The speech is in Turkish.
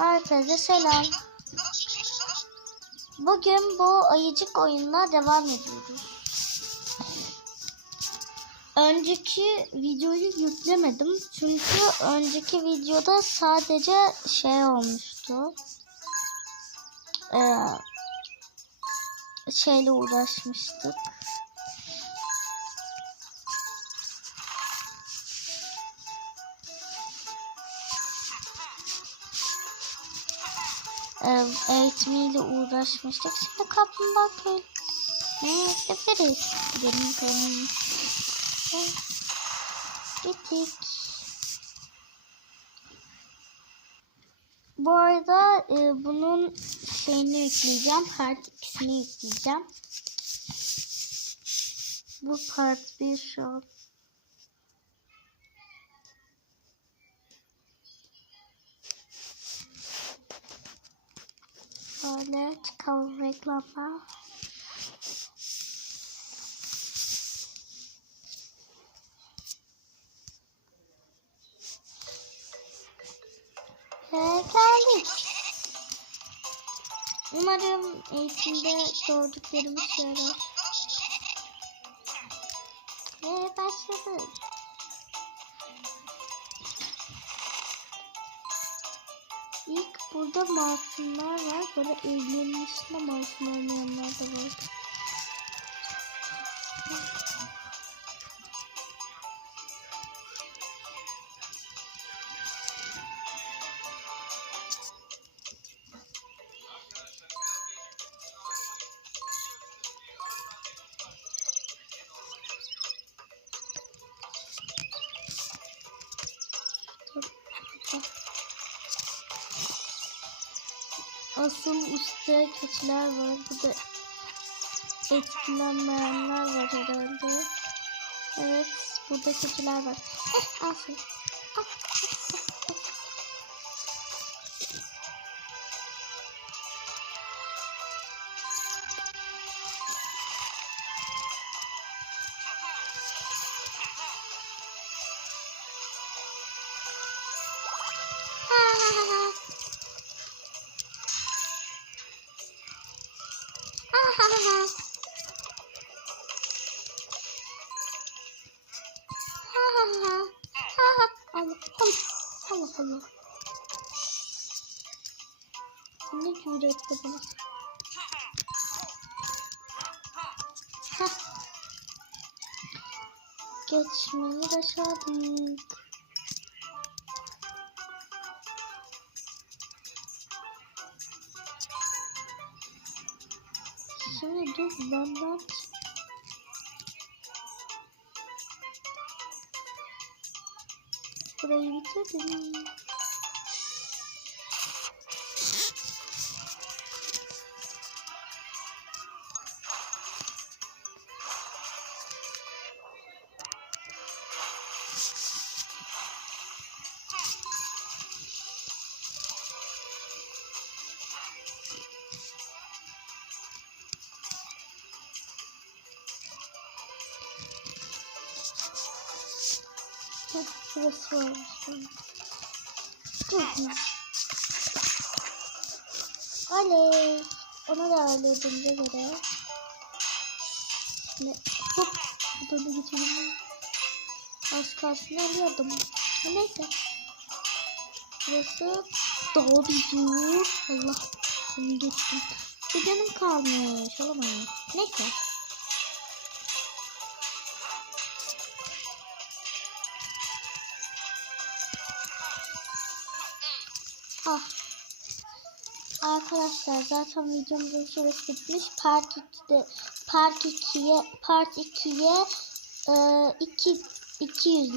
Herkese selam. Bugün bu ayıcık oyununa devam ediyoruz. Önceki videoyu yüklemedim. Çünkü önceki videoda sadece şey olmuştu. Ee, şeyle uğraşmıştık. Ee, eğitimiyle uğraşmıştık. Şimdi kaplumbağa köy. Ne yapabiliriz? Gidelim bakalım. Gittik. Bu arada e, bunun şeyini yükleyeceğim. Part ikisini yükleyeceğim. Bu part 1 şu. Şöyle çıkalım reklama. Ve geldik. Umarım eğitimde işe yarar. Ve başladı. Burada masumlar var. Böyle evlerin içinde masum olmayanlar da var. Asıl üstte keçiler var. Burada etkilenmeyenler var herhalde. Evet, burada keçiler var. Eh, al şunu. Al. Ha ha Allah Allah. Allah Allah. Ne cüret bana. Hah. Geçmeyi başardık. Şimdi dur benden Burayı bitirdim. Heh, Burası varmış. Dur. Oley. Ona da edince göre. Şimdi hop. Buradan geçelim. Az karşısına alıyordum. Neyse. Burası daha dur. Allah. Bunu geçtim. Bir canım kalmış. Olamaz. Neyse. Ah. Arkadaşlar zaten videomuzun süresi bitmiş. Part 2'de Part 2'ye Part 2'ye e, 2 200